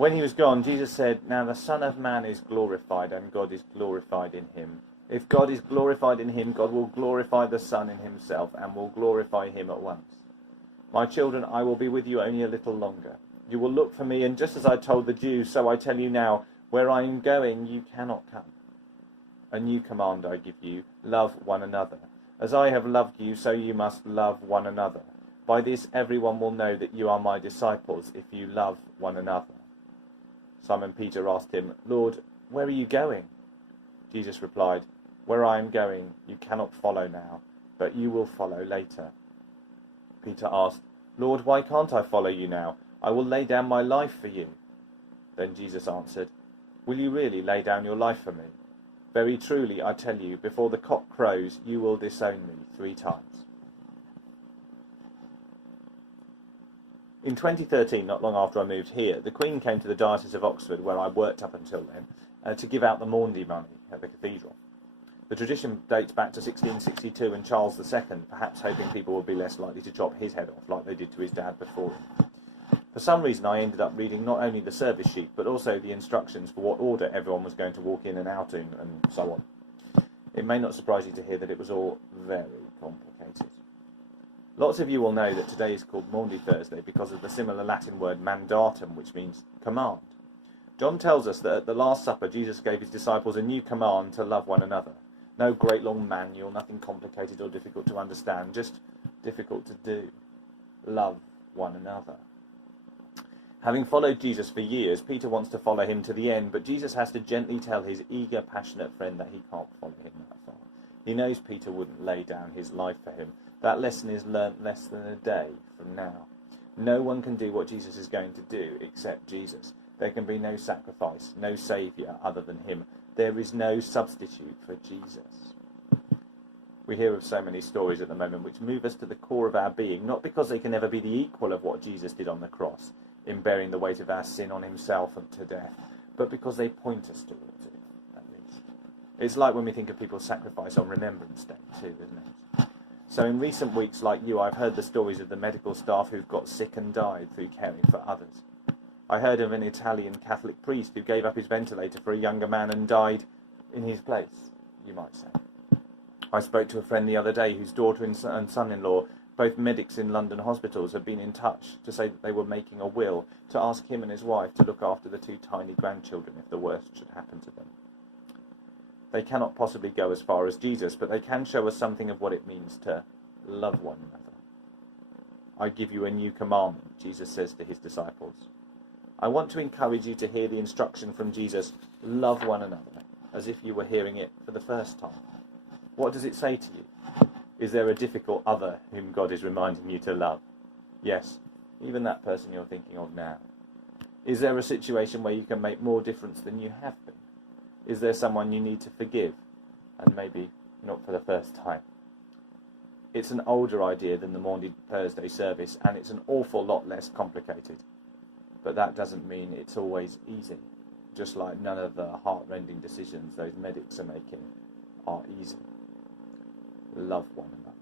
When he was gone, Jesus said, "Now the Son of Man is glorified, and God is glorified in him. If God is glorified in him, God will glorify the Son in himself, and will glorify him at once. My children, I will be with you only a little longer. You will look for me, and just as I told the Jews, so I tell you now, where I am going, you cannot come. A new command I give you, love one another. As I have loved you, so you must love one another. By this everyone will know that you are my disciples, if you love one another." Simon Peter asked him, "Lord, where are you going?" Jesus replied, "Where I am going, you cannot follow now, but you will follow later." Peter asked, "Lord, why can't I follow you now? I will lay down my life for you." Then Jesus answered, "Will you really lay down your life for me? Very truly, I tell you, before the cock crows, you will disown me 3 times. In 2013, not long after I moved here, the Queen came to the Diocese of Oxford, where I worked up until then, to give out the Maundy money at the cathedral. The tradition dates back to 1662 and Charles II, perhaps hoping people would be less likely to chop his head off like they did to his dad before him. For some reason I ended up reading not only the service sheet, but also the instructions for what order everyone was going to walk in and out in, and so on. It may not surprise you to hear that it was all very complicated. Lots of you will know that today is called Maundy Thursday because of the similar Latin word mandatum, which means command. John tells us that at the Last Supper Jesus gave his disciples a new command to love one another. No great long manual, nothing complicated or difficult to understand, just difficult to do. Love one another. Having followed Jesus for years, Peter wants to follow him to the end, but Jesus has to gently tell his eager, passionate friend that he can't follow him that far. He knows Peter wouldn't lay down his life for him. That lesson is learnt less than a day from now. No one can do what Jesus is going to do except Jesus. There can be no sacrifice, no saviour other than him. There is no substitute for Jesus. We hear of so many stories at the moment which move us to the core of our being, not because they can never be the equal of what Jesus did on the cross, in bearing the weight of our sin on himself and to death, but because they point us towards it, at least. It's like when we think of people's sacrifice on Remembrance Day too, isn't it? So in recent weeks, like you, I've heard the stories of the medical staff who've got sick and died through caring for others. I heard of an Italian Catholic priest who gave up his ventilator for a younger man and died in his place, you might say. I spoke to a friend the other day whose daughter and son-in-law, both medics in London hospitals, had been in touch to say that they were making a will to ask him and his wife to look after the 2 tiny grandchildren if the worst should happen to them. They cannot possibly go as far as Jesus, but they can show us something of what it means to love one another. "I give you a new commandment," Jesus says to his disciples. I want to encourage you to hear the instruction from Jesus, love one another, as if you were hearing it for the first time. What does it say to you? Is there a difficult other whom God is reminding you to love? Yes, even that person you're thinking of now. Is there a situation where you can make more difference than you have been? Is there someone you need to forgive, and maybe not for the first time? It's an older idea than the Maundy Thursday service, and it's an awful lot less complicated. But that doesn't mean it's always easy, just like none of the heart-rending decisions those medics are making are easy. Love one another.